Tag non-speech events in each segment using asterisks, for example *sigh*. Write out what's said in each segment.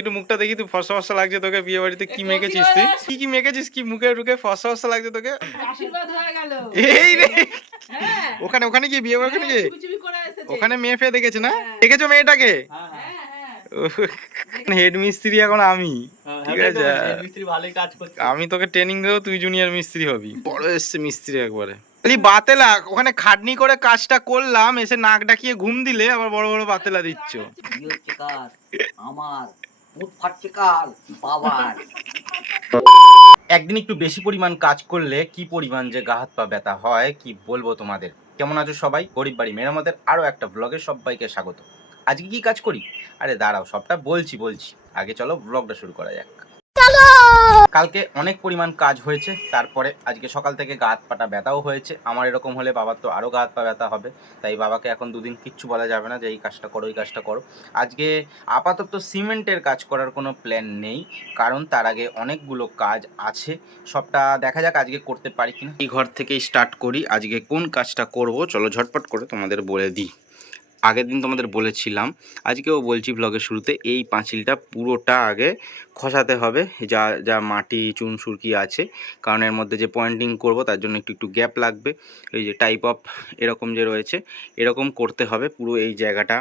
একটু মুখটা দেখি তুই ফসা ফসা লাগছে তোকে বিয়ে বাড়িতে কি মেখেছিস তুই? কি কি মেখেছিস? কি মুখে ঢুকে ফসা ফসা লাগছে তোকে? আশীর্বাদ হয়ে গেল। এই রে। হ্যাঁ। ওখানে ওখানে কি বিয়ে বাড়ি করে এসেছে। ওখানে মেয়ে ফেয়ে দেখেছে না? হ্যাঁ। দেখেছ মেয়েটাকে? হ্যাঁ হ্যাঁ। হেড মিস্ত্রি এখন আমি। ঠিক আছে? আমি তোকে ট্রেনিং দেবো তুই জুনিয়র মিস্ত্রি হবি। বড় এসছে মিস্ত্রি একবারে। খালি বাতেলা ওখানে খাটনি করে কাজটা করলাম এসে নাক ডাকিয়ে ঘুম দিলে আবার বড় বড় বাতেলা দিচ্ছ। আমার। একদিন একটু বেশি পরিমাণ কাজ করলে কি পরিমাণ যে গা হাত পা ব্যথা হয়, কি বলব তোমাদের? কেমন আছো সবাই? গরিব বাড়ি মেরামতের আরও একটা ব্লগে সবাইকে স্বাগত। আজকে কি কাজ করি? আরে দাঁড়াও, সবটা বলছি বলছি। আগে চলো ব্লগটা শুরু করা যাক। কালকে অনেক পরিমাণ কাজ হয়েছে, তারপরে আজকে সকাল থেকে গা হাত পাটা ব্যথাও হয়েছে। আমার এরকম হলে বাবার তো আরও গা হাত পা ব্যথা হবে, তাই বাবাকে এখন দুদিন কিচ্ছু বলা যাবে না যে এই কাজটা করো এই কাজটা করো। আজকে আপাতত সিমেন্টের কাজ করার কোনো প্ল্যান নেই, কারণ তার আগে অনেকগুলো কাজ আছে। সবটা দেখা যাক আজকে করতে পারি কিনা। এই ঘর থেকেই স্টার্ট করি, আজকে কোন কাজটা করব, চলো ঝটপট করে তোমাদের বলে দিই। আগের দিন তোমাদের বলেছিলাম, আজকেও বলছি ব্লগের শুরুতে, এই পাঁচিলটা পুরোটা আগে খসাতে হবে, যা যা মাটি, চুন, সুরকি আছে। কারণ এর মধ্যে যে পয়েন্টিং করব, তার জন্য একটু একটু গ্যাপ লাগবে। এই যে টাইপ অফ এরকম যে রয়েছে, এরকম করতে হবে পুরো এই জায়গাটা।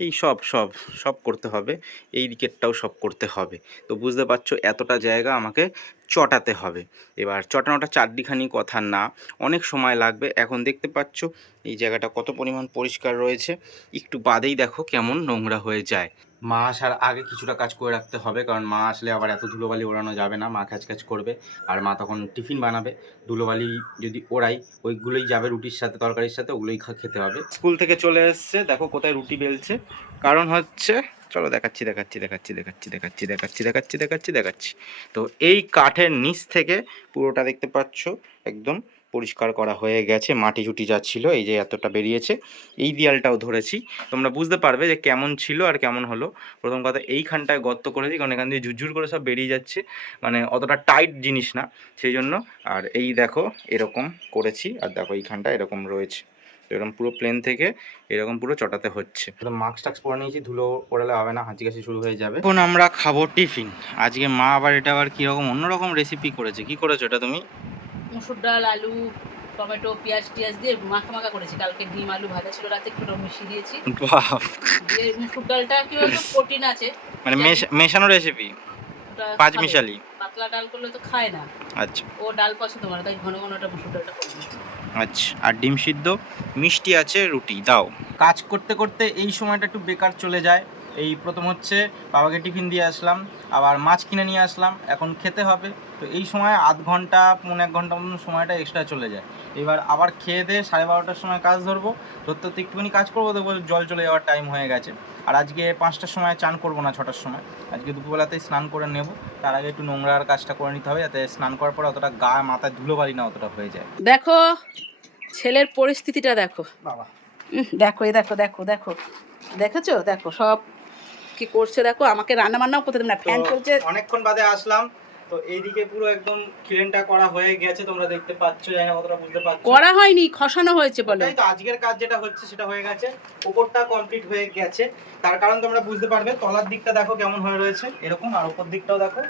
এই সব সব সব করতে হবে। এই দিকেরটাও সব করতে হবে। তো বুঝতে পারছ, এতটা জায়গা আমাকে চটাতে হবে। এবার চটানোটা চারদিখানি কথা না। অনেক সময় লাগবে। এখন দেখতে পাচ্ছ, এই জায়গাটা কত পরিমাণ পরিষ্কার রয়েছে। একটু বাদেই দেখো কেমন নোংরা হয়ে যায়। মা আসার আগে কিছুটা কাজ করে রাখতে হবে, কারণ মা আসলে আবার এত ধুলোবালি ওড়ানো যাবে না, মা কাজ কাজ করবে। আর মা তখন টিফিন বানাবে, ধুলোবালি যদি ওড়াই, ওইগুলোই যাবে রুটির সাথে, তরকারির সাথে, ওগুলোই খেতে হবে। স্কুল থেকে চলে এসছে, দেখো কোথায় রুটি বেলছে। কারণ হচ্ছে, চলো দেখাচ্ছি দেখাচ্ছি দেখাচ্ছি দেখাচ্ছি দেখাচ্ছি দেখাচ্ছি দেখাচ্ছি দেখাচ্ছি দেখাচ্ছি। তো এই কাঠের নিচ থেকে পুরোটা দেখতে পাচ্ছ, একদম পরিষ্কার করা হয়ে গেছে মাটি চুটি যা ছিল এই যে এতটা বেরিয়েছে এই দেয়ালটাও ধরেছি। তোমরা বুঝতে পারবে যে কেমন ছিল আর কেমন হলো। প্রথম কথা এইখানটায় গর্ত করেছি কারণ এখান দিয়ে ঝুরঝুর করে সব বেরিয়ে যাচ্ছে। মানে অতটা টাইট জিনিস না সেই জন্য আর এই দেখো এরকম করেছি আর দেখো এইখানটা এরকম রয়েছে। এরকম পুরো প্লেন থেকে এরকম পুরো চটাতে হচ্ছে। মাস্ক টাক্স পরে নিয়েছি ধুলো পড়ালে হবে না হাঁচি কাশি শুরু হয়ে যাবে। এখন আমরা খাব টিফিন। আজকে মা আবার এটা আবার কীরকম অন্যরকম রেসিপি করেছে। কি করেছ এটা তুমি? মুসুর ডাল আলু টমেটো পেঁয়াজ টিয়াজ দিয়ে মাখা মাখা করেছি। কালকে ডিম আলু ভাজা ছিল রাতে একটু মিশিয়ে দিয়েছি। বাহ। দিয়ে মুসুর ডালটা কি বলতো প্রোটিন আছে। মানে মেশ- মেশানো রেসিপি পাঁচ মিশালি? পাতলা ডাল করলে তো খায় না। আচ্ছা। ও ডাল পছন্দ করে তাই ঘন ঘন ওটা মুসুর ডালটা আচ্ছা আর ডিম সিদ্ধ মিষ্টি আছে রুটি দাও। কাজ করতে করতে এই সময়টা একটু বেকার চলে যায়। এই প্রথম হচ্ছে বাবাকে টিফিন দিয়ে আসলাম আবার মাছ কিনে নিয়ে আসলাম এখন খেতে হবে। তো এই সময় আধ ঘণ্টা পৌনে এক ঘণ্টা মতন সময়টা এক্সট্রা চলে যায়। এবার আবার খেয়ে দিয়ে সাড়ে বারোটার সময় কাজ ধরবো। ধরতে ধরতে একটুখানি কাজ করব দেখব জল চলে যাওয়ার টাইম হয়ে গেছে। আর আজকে পাঁচটার সময় চান করব না ছটার সময়। আজকে দুপুরবেলাতেই স্নান করে নেব। তার আগে একটু নোংরার কাজটা করে নিতে হবে যাতে স্নান করার পর অতটা গা মাথায় ধুলো বালি না অতটা হয়ে যায়। দেখো ছেলের পরিস্থিতিটা দেখো। বাবা। দেখো এই দেখো দেখো দেখো। দেখেছ? দেখো সব কি করছে দেখো আমাকে রান্না বান্নাও করতে দেবে না ফ্যান চলছে অনেকক্ষণ বাদে আসলাম তো এইদিকে পুরো একদম ক্লিনটা করা হয়ে গেছে তোমরা দেখতে পাচ্ছ জানি না কতটা বুঝতে পারছ। করা হয়নি খসানো হয়েছে বলো। তাই তো আজকের কাজ যেটা হচ্ছে সেটা হয়ে গেছে। উপরটা কমপ্লিট হয়ে গেছে। তার কারণ তোমরা বুঝতে পারবে তলার দিকটা দেখো কেমন হয়ে রয়েছে। এরকম আর উপর দিকটাও দেখো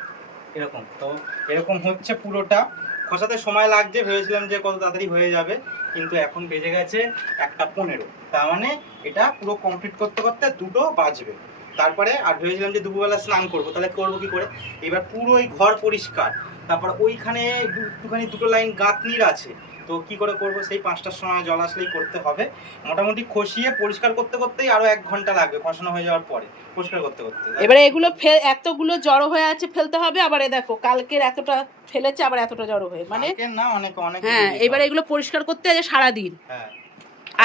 এরকম। তো এরকম হচ্ছে পুরোটা। খসাতে সময় লাগছে ভেবেছিলাম যে কত তাড়াতাড়ি হয়ে যাবে কিন্তু এখন বেজে গেছে একটা পনেরো। তার মানে এটা পুরো কমপ্লিট করতে করতে দুটো বাজবে। তারপরে আর ভেবেছিলাম যে দুপুরবেলা স্নান করব তাহলে করব কি করে? এবার পুরো এই ঘর পরিষ্কার তারপর ওইখানে একটুখানি দুটো লাইন গাঁতনির আছে তো কি করে করব? সেই পাঁচটার সময় জল আসলেই করতে হবে। মোটামুটি খসিয়ে পরিষ্কার করতে করতেই আরও এক ঘণ্টা লাগবে খসানো হয়ে যাওয়ার পরে পরিষ্কার করতে করতে। এবারে এগুলো ফে- এতগুলো জড়ো হয়ে আছে ফেলতে হবে আবার এ দেখো কালকের এতটা ফেলেছে আবার এতটা জড়ো হয়ে মানে না অনেক অনেক হ্যাঁ এবারে এগুলো পরিষ্কার করতে আছে সারাদিন। হ্যাঁ।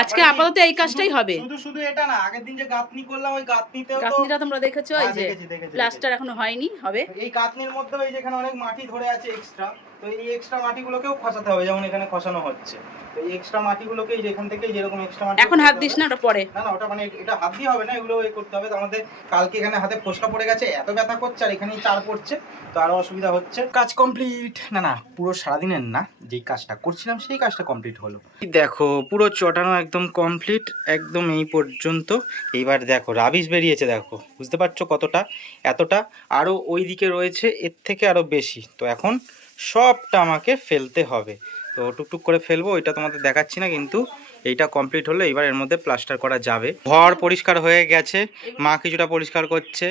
আজকে আপাতত এই কাজটাই হবে। শুধু শুধু এটা না আগের দিন যে গাঁথনি করলাম ওই গাঁথনিতেও তো গাঁথনিটা তোমরা দেখেছ এই হ্যাঁ, যে প্লাস্টার এখনও হয়নি হবে। এই গাঁথনির মধ্যে ওই যেখানে অনেক মাটি ধরে আছে এক্সট্রা তো এই এক্সট্রা মাটিগুলোকেও খসাতে হবে যেমন এখানে খসানো হচ্ছে। তো এই এক্সট্রা মাটিগুলোকে এই যে এখান থেকে যেরকম এক্সট্রা মাটি এখন হাত দিস না ওটা পরে। না না ওটা মানে এটা হাত দিয়ে হবে না এগুলো এ করতে হবে। তো আমাদের কালকে এখানে হাতে ফোসকা পড়ে গেছে এত ব্যথা করছে আর এখানেই চার পড়ছে তো আরও অসুবিধা হচ্ছে। কাজ কমপ্লিট না না পুরো সারাদিনের না যেই কাজটা করছিলাম সেই কাজটা কমপ্লিট হলো। দেখো পুরো চটানো একদম কমপ্লিট একদম এই পর্যন্ত। এইবার দেখো রাবিশ বেরিয়েছে দেখো বুঝতে পারছ কতটা? এতটা আরও ওই দিকে রয়েছে এর থেকে আরও বেশি। তো এখন সবটা আমাকে ফেলতে হবে। তো টুকটুক করে ফেলব, ওইটা তোমাদের দেখাচ্ছি না, কিন্তু এইটা কমপ্লিট হলে এবার এর মধ্যে প্লাস্টার করা যাবে। ঘর পরিষ্কার হয়ে গেছে, মা কিছুটা পরিষ্কার করছে।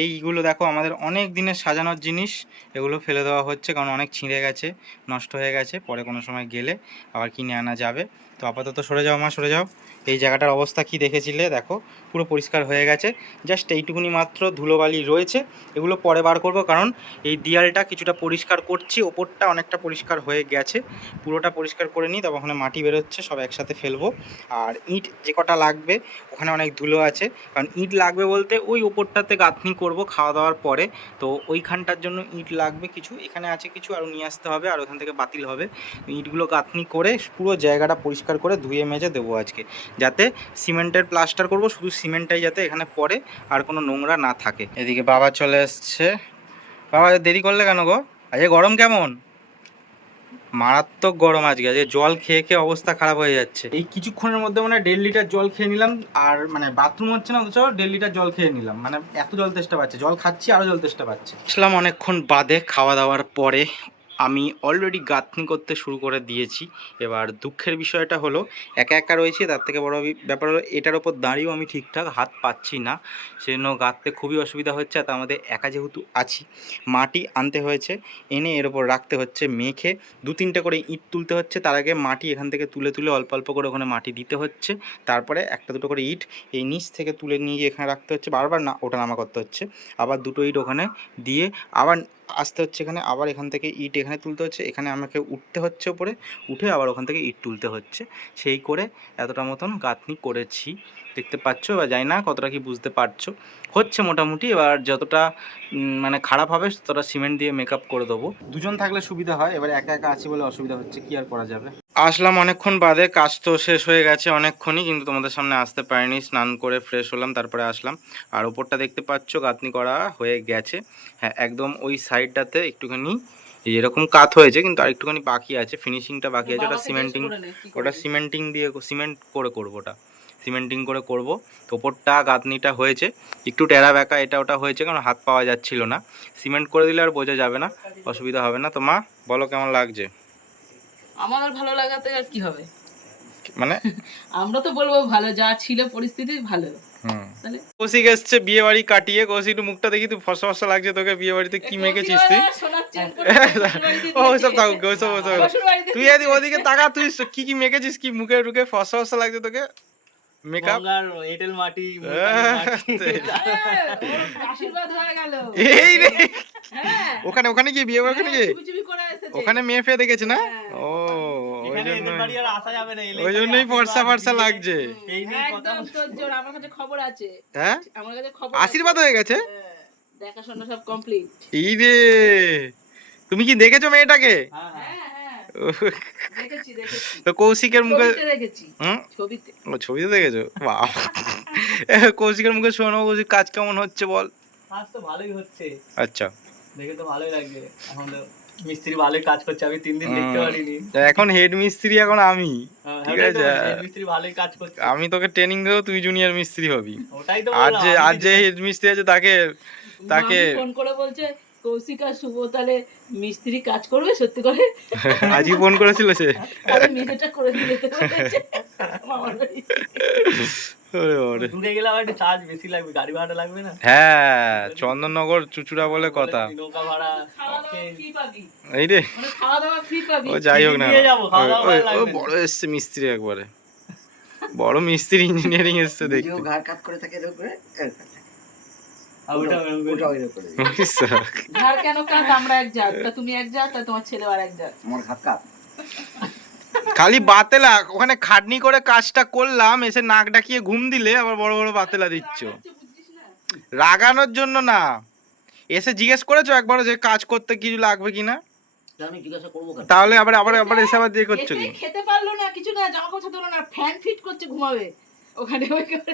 এইগুলো দেখো, আমাদের অনেক দিনের সাজানোর জিনিস, এগুলো ফেলে দেওয়া হচ্ছে, কারণ অনেক ছিঁড়ে গেছে, নষ্ট হয়ে গেছে, পরে কোনো সময় গেলে আবার কিনে আনা যাবে। তো আপাতত সরে যাও মা, সরে যাও। এই জায়গাটার অবস্থা কি দেখেছিলে? দেখো, পুরো পরিষ্কার হয়ে গেছে। জাস্ট এইটুকুনি মাত্র ধুলোবালি রয়েছে। এগুলো পরে বার করব কারণ এই দেয়ালটা কিছুটা পরিষ্কার করছি। ওপরটা অনেকটা পরিষ্কার হয়ে গেছে। পুরোটা পরিষ্কার করে নিই, তবে ওখানে মাটি বেরোচ্ছে, সব একসাথে ফেলব। আর ইট যে কটা লাগবে, ওখানে অনেক ধুলো আছে। কারণ ইট লাগবে বলতে ওই ওপরটাতে গাঁথনি করব খাওয়া দাওয়ার পরে। তো ওইখানটার জন্য ইট লাগবে কিছু। এখানে আছে কিছু, আরও নিয়ে আসতে হবে, আর ওখান থেকে বাতিল হবে। ইটগুলো গাঁথনি করে পুরো জায়গাটা পরিষ্কার করে ধুয়ে মেজে দেবো আজকে। যাতে সিমেন্টের প্লাস্টার করব, শুধু সিমেন্টটাই যাতে এখানে পড়ে আর কোনো নোংরা না থাকে। এদিকে বাবা চলে এসছে। বাবা, দেরি করলে কেন গো? আজকে গরম কেমন? মারাত্মক গরম আজকে। আজকে জল খেয়ে খেয়ে অবস্থা খারাপ হয়ে যাচ্ছে। এই কিছুক্ষণের মধ্যে মানে দেড় লিটার জল খেয়ে নিলাম আর মানে বাথরুম হচ্ছে না, অথচ দেড় লিটার জল খেয়ে নিলাম। মানে এত জল তেষ্টা পাচ্ছে। জল খাচ্ছি আরও জল তেষ্টা পাচ্ছে। আসলাম অনেকক্ষণ বাদে, খাওয়া দাওয়ার পরে। আমি অলরেডি গাঁথনি করতে শুরু করে দিয়েছি। এবার দুঃখের বিষয়টা হলো, একা একা রয়েছে, তার থেকে বড় ব্যাপার হলো এটার ওপর দাঁড়িয়েও আমি ঠিকঠাক হাত পাচ্ছি না। সেজন্য গাঁথতে খুবই অসুবিধা হচ্ছে, আর মধ্যে একা যেহেতু আছি, মাটি আনতে হয়েছে, এনে এর ওপর রাখতে হচ্ছে, মেখে দু তিনটে করে ইট তুলতে হচ্ছে, তার আগে মাটি এখান থেকে তুলে তুলে অল্প অল্প করে ওখানে মাটি দিতে হচ্ছে, তারপরে একটা দুটো করে ইট এই নিচ থেকে তুলে নিয়ে এখানে রাখতে হচ্ছে, বারবার না ওটা নামা করতে হচ্ছে, আবার দুটো ইট ওখানে দিয়ে আবার আসতে হচ্ছে এখানে, আবার এখান থেকে ইট এখানে তুলতে হচ্ছে, এখানে আমাকে উঠতে হচ্ছে ওপরে উঠে আবার ওখান থেকে ইট তুলতে হচ্ছে। সেই করে এতটা মতন গাঁথনি করেছি। দেখতে পাচ্ছ বা যাই না কতটা কি বুঝতে পারছ। হচ্ছে মোটামুটি, এবার যতটা মানে খারাপ হবে ততটা সিমেন্ট দিয়ে মেকআপ করে দেবো। দুজন থাকলে সুবিধা হয়, এবার একা একা আছি বলে অসুবিধা হচ্ছে, কি আর করা যাবে? আসলাম অনেকক্ষণ বাদে কাজ তো শেষ হয়ে গেছে অনেকক্ষণই কিন্তু তোমাদের সামনে আসতে পারিনি। স্নান করে ফ্রেশ হলাম তারপরে আসলাম। আর ওপরটা দেখতে পাচ্ছ গাঁথনি করা হয়ে গেছে। হ্যাঁ একদম ওই সাইডটাতে একটুখানি এরকম কাত হয়েছে কিন্তু আর একটুখানি বাকি আছে। ফিনিশিংটা বাকি আছে ওটা সিমেন্টিং ওটা সিমেন্টিং দিয়ে সিমেন্ট করে করব ওটা। সিমেন্টিং করে করব। তো ওপরটা গাঁথনিটা হয়েছে। একটু টেরা বেঁকা এটা ওটা হয়েছে কারণ হাত পাওয়া যাচ্ছিল না। সিমেন্ট করে দিলে আর বোঝা যাবে না অসুবিধা হবে না। তো মা বলো কেমন লাগছে? আমার আর ভালো লাগাতে আর কি হবে? মানে? *laughs* আমরা তো বলব ভালো যা ছিল পরিস্থিতি ভালো। তাহলে? কৌশিক এসছে বিয়ে বাড়ি কাটিয়ে। কৌশিক একটু মুখটা দেখি তুই ফসা ফসা লাগছে তোকে বিয়ে বাড়িতে কি মেখেছিস তুই? *laughs* ও ওইসব থাকুক ওইসব ওইসব তুই এদিকে ওদিকে তাকা তুই কি কি মেখেছিস কি মুখে ঢুকে ফসা ফসা লাগছে তোকে? মেকআপ? এঁটেল মাটি *laughs* আশীর্বাদ হয়ে গেল। এই রে। হ্যাঁ। ওখানে ওখানে গিয়ে বিয়ে ওখানে গিয়ে? করে ওখানে মেয়ে ফেয়ে দেখেছে না? হ্যাঁ। ও ওই জন্য আসা যাবে না ওই জন্যই ফর্সা ফর্সা লাগছে। একদম তোর জোর আমার কাছে খবর আছে। হ্যাঁ? আমার কাছে খবর আশীর্বাদ হয়ে গেছে। হ্যাঁ, দেখাশোনা সব কমপ্লিট এই রে। তুমি কি দেখেছ মেয়েটাকে? হ্যাঁ হ্যাঁ হ্যাঁ হ্যাঁ তো কৌশিকের মুখে ছবিতে হুম? ছবিতে। ও ছবিতে দেখেছ? বাহ। কৌশিকের মুখে শোনো কৌশিক কাজ কেমন হচ্ছে বল? কাজ তো ভালোই হচ্ছে। আচ্ছা। দেখে তো ভালোই লাগছে। এখন তো মিস্ত্রি ভালোই কাজ করছে আমি তিন দিন দেখতে পারিনি। এখন হেড মিস্ত্রি এখন আমি। হ্যাঁ, ঠিক আছে। মিস্ত্রি ভালোই কাজ করছে। আমি তোকে ট্রেনিং দেবো তুই জুনিয়র মিস্ত্রি হবি। ওটাই তো আর যে আর যে হেড মিস্ত্রি আছে তাকে তাকে ফোন করে বলছে কৌশিক আর শুভ তাহলে মিস্ত্রি কাজ করবে সত্যি করে? *laughs* আজই ফোন করেছিল সে। মেয়েটা করে দিলে তো বলেছে। মামার বাড়ি। ওরে ওরে। দূরে গেলে আবার একটু চার্জ বেশি লাগবে গাড়ি ভাড়া লাগবে না? হ্যাঁ চন্দননগর চুচুড়া বলে কথা। নৌকা ভাড়া এই রে। মানে খাওয়া দাওয়া ফ্রি পাবি। ও যাই হোক না। বড় এসছে মিস্ত্রি একবারে। বড় মিস্ত্রি ইঞ্জিনিয়ারিং এসছে দেখতে। কাট করে থাকে ধার কেন আমরা এক জাত। তা তুমি এক জাত তোমার ছেলে আর এক জাত। আমার খালি বাতেলা ওখানে খাটনি করে কাজটা করলাম এসে নাক ডাকিয়ে ঘুম দিলে আবার বড় বড় বাতেলা দিচ্ছ। রাগানোর জন্য না। এসে জিজ্ঞেস করেছ একবার যে কাজ করতে কিছু লাগবে কিনা তা আমি জিজ্ঞাসা করব কেন? তাহলে আবার আবার আবার এসে আবার দিয়ে করছ কি? খেতে পারল না কিছু না জামা কাপড় পারল না ফ্যান ফিট করছে ঘুমাবে। ওখানে ওই করে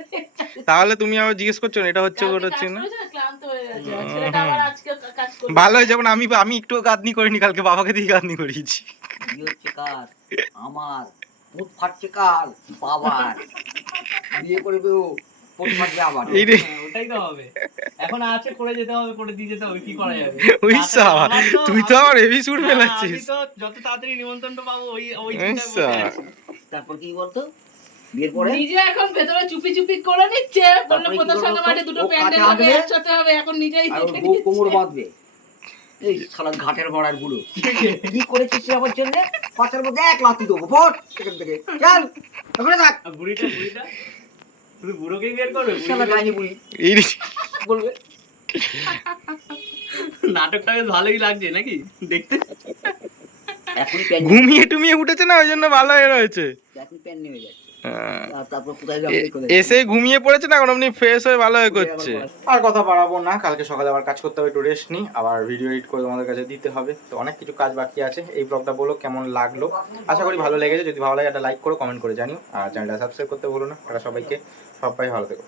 তাহলে তুমি আবার জিজ্ঞেস করছ এটা হচ্ছে ওটা হচ্ছে না? হয়ে ভালো হয়ে যেমন আমি আমি একটু গাদনি করিনি কালকে বাবাকে দিয়ে গাদনি করিয়েছি। কার? আমার। মুখ ফাটছে কাল বাবার। বিয়ে করবে ও *laughs* হ্যাঁ, তো করে করে করা আমার হেভি সুর ফেলাচ্ছিস। যত তাড়াতাড়ি পাবো ওই। তারপর কি বলতো? বিয়ের পরে নিজে এখন ভেতরে চুপি চুপি করে নিচ্ছে বলল কোথাও সঙ্গে মাঠে দুটো প্যান্ডেল হবে একসাথে হবে এখন নিজেই দেখে নিচ্ছে। কোমর বাঁধবে? এই শালা ঘাটের মরার বুড়ো। কি করেছিস আমার জন্য? পাঁচের মধ্যে এক লাথি দেবো ফট সেখান থেকে। চল ওখানে থাক। বুড়িটা বুড়িটা? শুধু বুড়োকেই বের করবে? শালা গাইনি বুড়ি। বলবে। নাটকটা বেশ ভালোই লাগছে নাকি? দেখতে? ঘুমিয়ে টুমিয়ে উঠেছে না ওই জন্য ভালো হয়ে রয়েছে। এখন প্যান নেমে যাচ্ছে হ্যাঁ। এসে ঘুমিয়ে পড়েছে না এখন এমনি ফ্রেশ হয়ে ভালো হয়ে করছে। আর কথা বাড়াবো না কালকে সকালে আবার কাজ করতে হবে একটু রেস্ট নিই আবার ভিডিও এডিট করে তোমাদের কাছে দিতে হবে। তো অনেক কিছু কাজ বাকি আছে এই ব্লগটা বলো কেমন লাগল? আশা করি ভালো লেগেছে যদি ভালো লাগে একটা লাইক করো কমেন্ট করে জানিও। আর চ্যানেলটা সাবস্ক্রাইব করতে বলো না তারা সবাইকে সবাই ভালো থেকো।